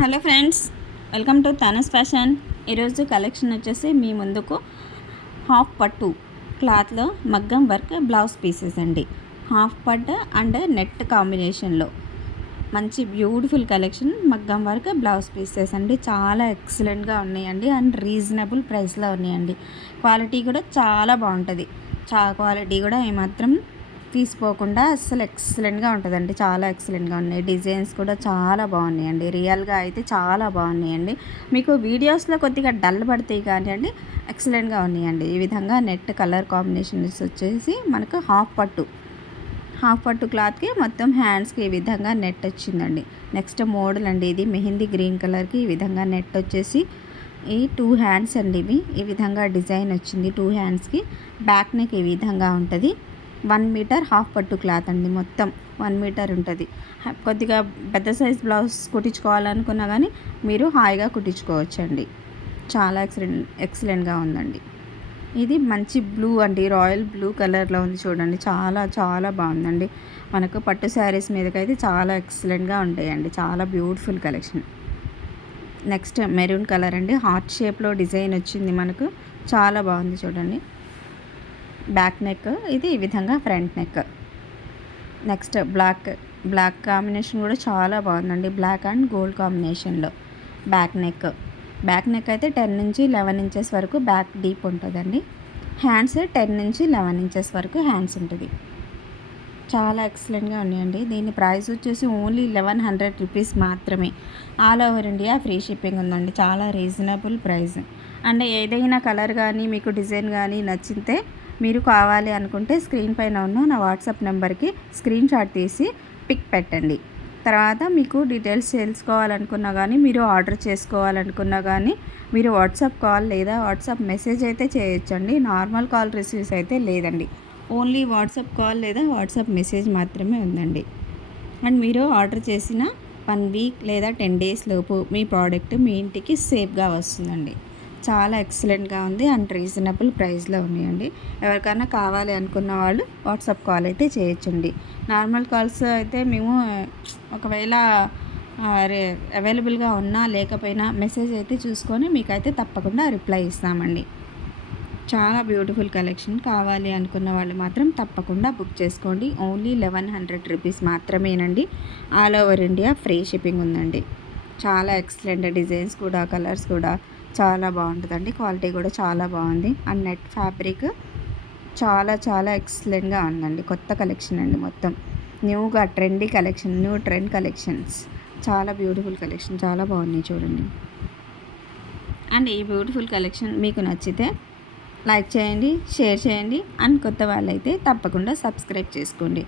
Hello friends, welcome to Thanas fashion. ఈరోజు collection వచ్చేసి మీ ముందుకు హాఫ్ పట్టు క్లాత్లో మగ్గం వర్క్ బ్లౌజ్ పీసెస్ అండి. హాఫ్ పట్టు అండ్ నెట్ కాంబినేషన్లో మంచి బ్యూటిఫుల్ కలెక్షన్ మగ్గం వర్క్ బ్లౌజ్ పీసెస్ అండి. చాలా ఎక్సలెంట్గా ఉన్నాయండి అండ్ రీజనబుల్ ప్రైస్లో ఉన్నాయండి. క్వాలిటీ కూడా చాలా బాగుంటుంది. క్వాలిటీ కూడా ఏమాత్రం తీసిపోకుండా అస్సలు ఎక్సలెంట్గా ఉంటుందండి. చాలా ఎక్సలెంట్గా ఉన్నాయి. డిజైన్స్ కూడా చాలా బాగున్నాయండి. రియల్గా అయితే చాలా బాగున్నాయండి. మీకు వీడియోస్లో కొద్దిగా డల్ పడతాయి కానీ అండి ఎక్సలెంట్గా ఉన్నాయండి. ఈ విధంగా నెట్ కలర్ కాంబినేషన్స్ వచ్చేసి మనకు హాఫ్ పట్టు క్లాత్కి మొత్తం హ్యాండ్స్కి ఈ విధంగా నెట్ వచ్చిందండి. నెక్స్ట్ మోడల్ అండి, ఇది మెహందీ గ్రీన్ కలర్కి ఈ విధంగా నెట్ వచ్చేసి ఈ 2 హ్యాండ్స్ అండి. ఇవి ఈ విధంగా డిజైన్ వచ్చింది. 2 హ్యాండ్స్కి బ్యాక్ నెక్ ఈ విధంగా ఉంటుంది. 1 మీటర్ హాఫ్ పట్టు క్లాత్ అండి. మొత్తం 1 మీటర్ ఉంటుంది. కొద్దిగా పెద్ద సైజ్ బ్లౌజ్ కుట్టించుకోవాలనుకున్నా కానీ మీరు హాయిగా కుట్టించుకోవచ్చండి. చాలా ఎక్సలెంట్గా ఉందండి. ఇది మంచి బ్లూ అండి, రాయల్ బ్లూ కలర్లో ఉంది చూడండి. చాలా చాలా బాగుందండి. మనకు పట్టు శారీస్ మీదకైతే చాలా ఎక్సలెంట్గా ఉంటాయండి. చాలా beautiful collection. Next maroon colour అండి, హార్ట్ షేప్లో డిజైన్ వచ్చింది మనకు. చాలా బాగుంది చూడండి. బ్యాక్ నెక్ ఇది ఈ విధంగా front neck. Next black combination కూడా చాలా బాగుందండి. బ్లాక్ అండ్ గోల్డ్ కాంబినేషన్లో బ్యాక్ నెక్ అయితే 10 నుంచి 11 ఇంచెస్ వరకు బ్యాక్ డీప్ ఉంటుందండి. హ్యాండ్స్ 10 నుంచి 11 ఇంచెస్ వరకు హ్యాండ్స్ ఉంటుంది. చాలా ఎక్సలెంట్గా ఉన్నాయండి. దీని ప్రైస్ వచ్చేసి ఓన్లీ 1100 రూపీస్ మాత్రమే. All over India free shipping ఉందండి. చాలా రీజనబుల్ ప్రైస్. అండ్ ఏదైనా కలర్ కానీ మీకు డిజైన్ కానీ నచ్చితే మీరు కావాలి అనుకుంటే స్క్రీన్ పైన ఉన్న నా వాట్సాప్ నెంబర్కి స్క్రీన్ షాట్ తీసి పిక్ పెట్టండి. తర్వాత మీకు డీటెయిల్స్ తెలుసుకోవాలనుకున్నా కానీ మీరు ఆర్డర్ చేసుకోవాలనుకున్నా కానీ మీరు వాట్సాప్ కాల్ లేదా వాట్సాప్ మెసేజ్ అయితే చేయొచ్చండి. నార్మల్ కాల్ రిసీవ్స్ అయితే లేదండి. ఓన్లీ వాట్సాప్ కాల్ లేదా వాట్సాప్ మెసేజ్ మాత్రమే ఉందండి. అండ్ మీరు ఆర్డర్ చేసిన 1 వీక్ లేదా 10 డేస్ లోపు మీ ప్రోడక్ట్ మీ ఇంటికి సేఫ్గా వస్తుందండి. చాలా ఎక్సలెంట్గా ఉంది అండ్ రీజనబుల్ ప్రైస్లో ఉన్నాయండి. ఎవరికైనా కావాలి అనుకున్న వాళ్ళు వాట్సాప్ కాల్ అయితే చేయొచ్చండి. నార్మల్ కాల్స్ అయితే మేము ఒకవేళ అవైలబుల్గా ఉన్నా లేకపోయినా మెసేజ్ అయితే చూసుకొని మీకైతే తప్పకుండా రిప్లై ఇస్తామండి. చాలా బ్యూటిఫుల్ కలెక్షన్. కావాలి అనుకున్న వాళ్ళు మాత్రం తప్పకుండా బుక్ చేసుకోండి. ఓన్లీ 1100 రూపీస్ మాత్రమేనండి. All over India free shipping ఉందండి. చాలా ఎక్సలెంట్ డిజైన్స్ కూడా కలర్స్ కూడా చాలా బాగుంటుందండి. క్వాలిటీ కూడా చాలా బాగుంది. అండ్ నెట్ ఫ్యాబ్రిక్ చాలా చాలా ఎక్సలెంట్గా ఉందండి. కొత్త కలెక్షన్ అండి. మొత్తం న్యూగా trendy collection, new trend collections. చాలా బ్యూటిఫుల్ కలెక్షన్, చాలా బాగున్నాయి చూడండి. అండ్ ఈ బ్యూటిఫుల్ కలెక్షన్ మీకు నచ్చితే లైక్ చేయండి, షేర్ చేయండి అండ్ కొత్త వాళ్ళైతే తప్పకుండా సబ్స్క్రైబ్ చేసుకోండి.